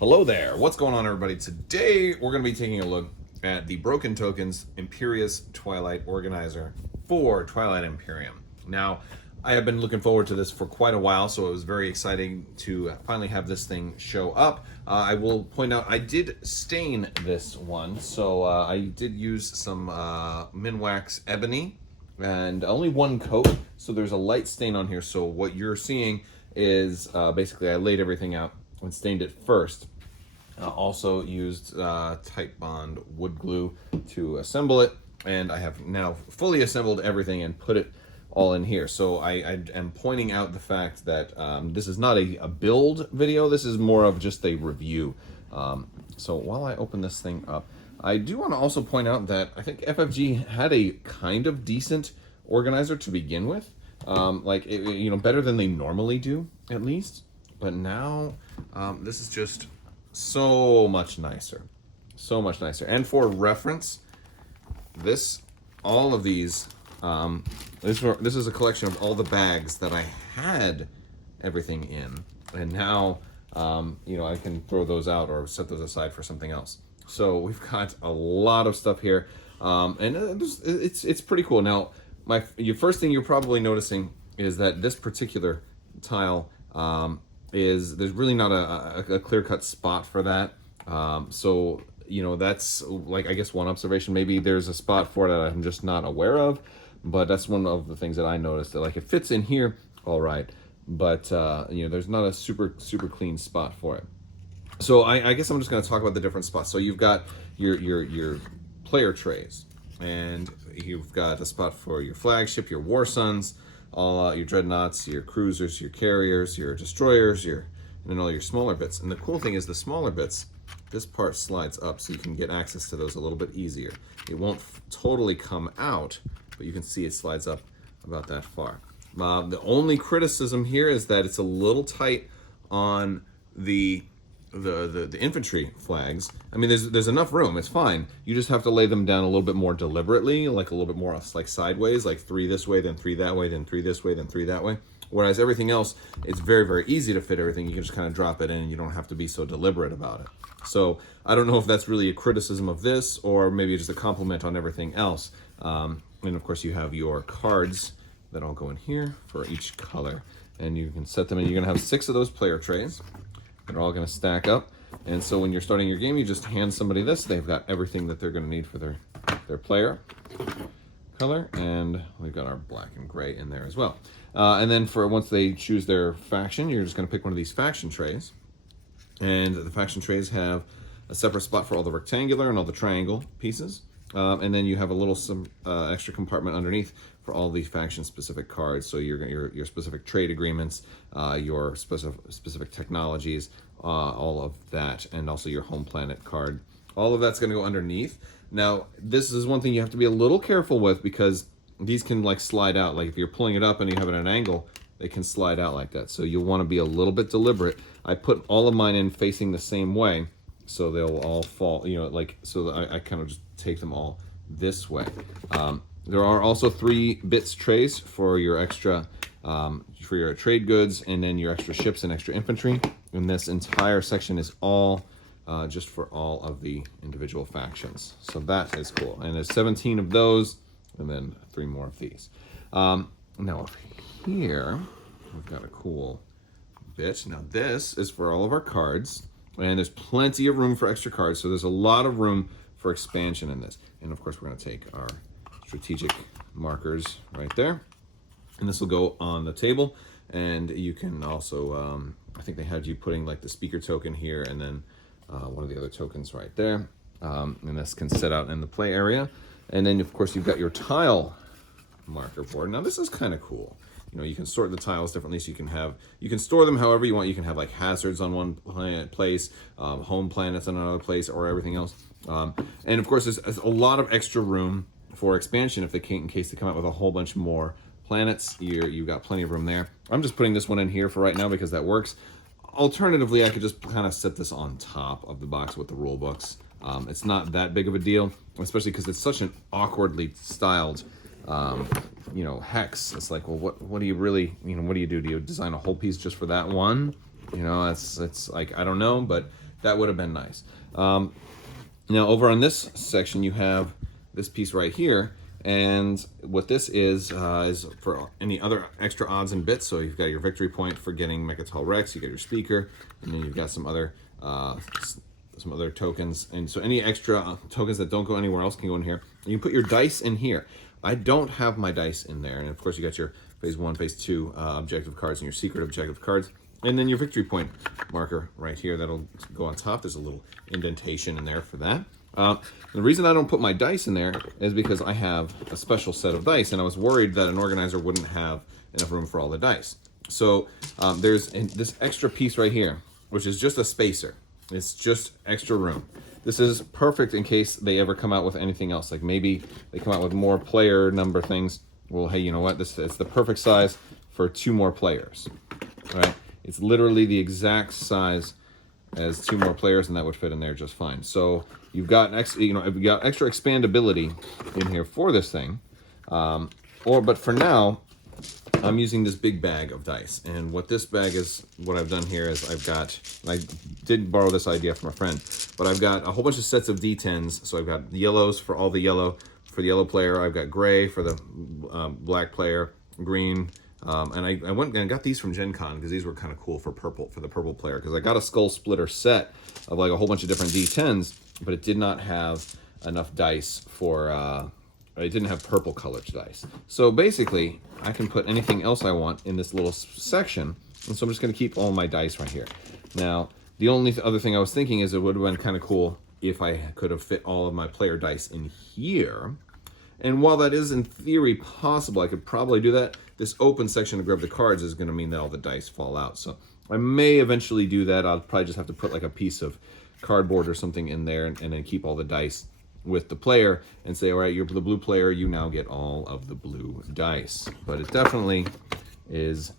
Hello there, what's going on everybody? Today we're going to be taking a look at the Broken Tokens Imperious Twilight Organizer for Twilight Imperium. Now, I have been looking forward to this for quite a while, so it was very exciting to finally have this thing show up. I will point out I did stain this one, so I did use some Minwax Ebony and only one coat, so there's a light stain on here. So what you're seeing is basically I laid everything out and stained it first. Also used Titebond wood glue to assemble it, and I have now fully assembled everything and put it all in here. So I am pointing out the fact that this is not a build video, this is more of just a review. So while I open this thing up, I do want to also point out that I think FFG had a kind of decent organizer to begin with. Better than they normally do, at least. But now, this is just so much nicer. So much nicer. And for reference, all of these, this is a collection of all the bags that I had everything in. And now, I can throw those out or set those aside for something else. So we've got a lot of stuff here. And it's pretty cool. Now, your first thing you're probably noticing is that this particular tile there's really not a clear-cut spot for that. So that's like, I guess, one observation. Maybe there's a spot for it that I'm just not aware of, but that's one of the things that I noticed, that like it fits in here all right, but there's not a super clean spot for it. So I guess I'm just going to talk about the different spots. So you've got your player trays, and you've got a spot for your flagship, your war sons, all your dreadnoughts, your cruisers, your carriers, your destroyers, and then all your smaller bits. And the cool thing is the smaller bits, this part slides up so you can get access to those a little bit easier. It won't totally come out, but you can see it slides up about that far. The only criticism here is that it's a little tight on the infantry flags. I mean, there's enough room, it's fine. You just have to lay them down a little bit more deliberately, like a little bit more like sideways, like 3 this way, then 3 that way, then 3 this way, then 3 that way. Whereas everything else, it's very easy to fit everything. You can just kind of drop it in, and you don't have to be so deliberate about it. So I don't know if that's really a criticism of this, or maybe just a compliment on everything else. And of course you have your cards that all go in here for each color, and you can set them in. You're gonna have 6 of those player trays. They're all going to stack up, and so when you're starting your game, you just hand somebody this. They've got everything that they're going to need for their player color, and we've got our black and gray in there as well. And then for once they choose their faction, you're just going to pick one of these faction trays, and the faction trays have a separate spot for all the rectangular and all the triangle pieces, and then you have a little extra compartment underneath for all the faction-specific cards. So your specific trade agreements, your specific technologies, all of that, and also your home planet card. All of that's going to go underneath. Now, this is one thing you have to be a little careful with, because these can like slide out. Like if you're pulling it up and you have it at an angle, they can slide out like that. So you'll want to be a little bit deliberate. I put all of mine in facing the same way, so they'll all fall, so I kind of just take them all this way. There are also 3 bits trays for your extra, for your trade goods, and then your extra ships and extra infantry. And this entire section is all just for all of the individual factions. So that is cool. And there's 17 of those, and then 3 more of these. Now up here, we've got a cool bit. Now this is for all of our cards, and there's plenty of room for extra cards. So there's a lot of room for expansion in this. And of course, we're going to take our strategic markers right there, and this will go on the table. And you can also I think they had you putting like the speaker token here, and then one of the other tokens right there, and this can sit out in the play area. And then of course you've got your tile marker board. Now this is kind of cool. You can sort the tiles differently, so you can store them however you want. You can have like hazards on one place, home planets on another place, or everything else. And of course there's a lot of extra room for expansion in case they come out with a whole bunch more planets. You've got plenty of room there. I'm just putting this one in here for right now because that works. Alternatively, I could just kind of set this on top of the box with the rule books. It's not that big of a deal, especially because it's such an awkwardly styled hex. It's like, well, what do you really, what do you do? Do you design a whole piece just for that one? It's like, I don't know, but That would have been nice. Now over on this section, you have this piece right here. And what this is for any other extra odds and bits. So you've got your victory point for getting Mechatol Rex, you got your speaker, and then you've got some other tokens. And so any extra tokens that don't go anywhere else can go in here. And you put your dice in here. I don't have my dice in there. And of course you got your phase 1, phase 2 objective cards and your secret objective cards. And then your victory point marker right here that'll go on top. There's a little indentation in there for that. The reason I don't put my dice in there is because I have a special set of dice, and I was worried that an organizer wouldn't have enough room for all the dice. So there's this extra piece right here, which is just a spacer. It's just extra room. This is perfect in case they ever come out with anything else. Like maybe they come out with more player number things. Well, hey, you know what? It's the perfect size for 2 more players. All right? It's literally the exact size as 2 more players, and that would fit in there just fine. So you've got you've got extra expandability in here for this thing. But for now, I'm using this big bag of dice. And what this bag is, what I've done here is I did borrow this idea from a friend, but I've got a whole bunch of sets of D10s. So I've got yellows for all the yellow, for the yellow player. I've got gray for the black player, green. And I went and got these from Gen Con because these were kind of cool for the purple player. Because I got a skull splitter set of like a whole bunch of different D10s, but it did not have enough dice for, it didn't have purple colored dice. So basically, I can put anything else I want in this little section. And so I'm just going to keep all my dice right here. Now, the only other thing I was thinking is it would have been kind of cool if I could have fit all of my player dice in here. And while that is in theory possible, I could probably do that. This open section to grab the cards is going to mean that all the dice fall out. So I may eventually do that. I'll probably just have to put like a piece of cardboard or something in there and then keep all the dice with the player and say, all right, you're the blue player, you now get all of the blue dice. But it definitely is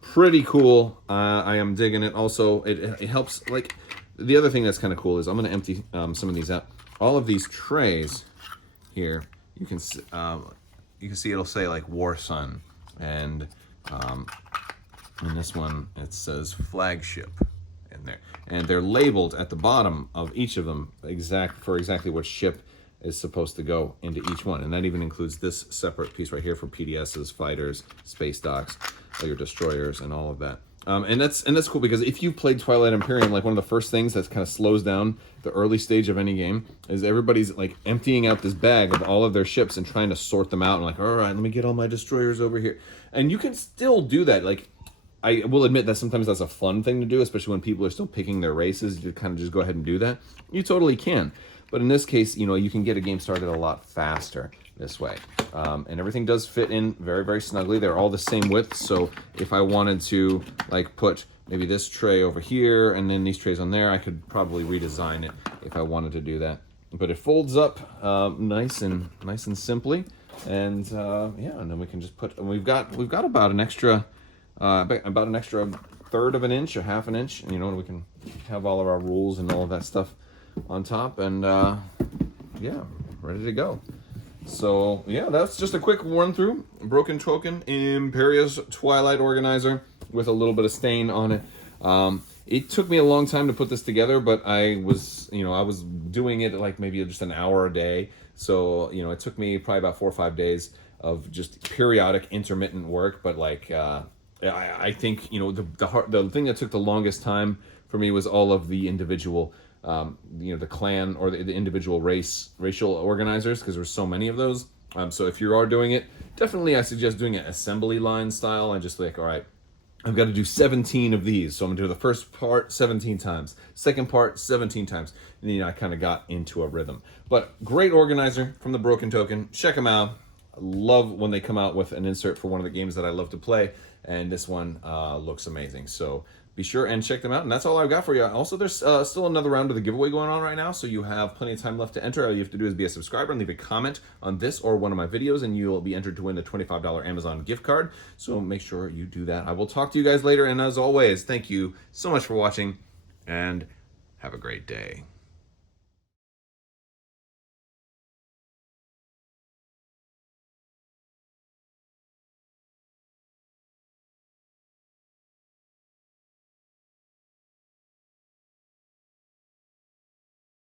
pretty cool. I am digging it. Also, it helps. Like the other thing that's kind of cool is I'm going to empty some of these out. All of these trays here, you can see it'll say like War Sun, and in this one it says flagship in there, and they're labeled at the bottom of each of them for exactly what ship is supposed to go into each one, and that even includes this separate piece right here for PDSs, fighters, space docks, all your destroyers, and all of that. And that's cool because if you've played Twilight Imperium, like one of the first things that kind of slows down the early stage of any game is everybody's like emptying out this bag of all of their ships and trying to sort them out and like, all right, let me get all my destroyers over here. And you can still do that. Like, I will admit that sometimes that's a fun thing to do, especially when people are still picking their races. You kind of just go ahead and do that. You totally can. But in this case, you can get a game started a lot faster this way. And everything does fit in very, very snugly. They're all the same width. So if I wanted to like put maybe this tray over here and then these trays on there, I could probably redesign it if I wanted to do that. But it folds up nice and simply. And and then we can just put, and we've got about an extra third of an inch or half an inch, and we can have all of our rules and all of that stuff on top, and ready to go. So yeah, that's just a quick run through Broken Token Imperious Twilight Organizer with a little bit of stain on it. It took me a long time to put this together, but I was doing it like maybe just an hour a day. So it took me probably about 4 or 5 days of just periodic intermittent work. But like I think the thing that took the longest time for me was all of the individual the clan or the individual racial organizers, because there's so many of those. So if you are doing it, definitely I suggest doing it assembly line style and just like, all right, I've got to do 17 of these. So I'm gonna do the first part 17 times, second part 17 times. And then I kind of got into a rhythm. But great organizer from the Broken Token. Check them out. I love when they come out with an insert for one of the games that I love to play. And this one looks amazing. So be sure and check them out. And that's all I've got for you. Also, there's still another round of the giveaway going on right now, so you have plenty of time left to enter. All you have to do is be a subscriber and leave a comment on this or one of my videos, and you'll be entered to win a $25 Amazon gift card. So make sure you do that. I will talk to you guys later, and as always, thank you so much for watching, and have a great day.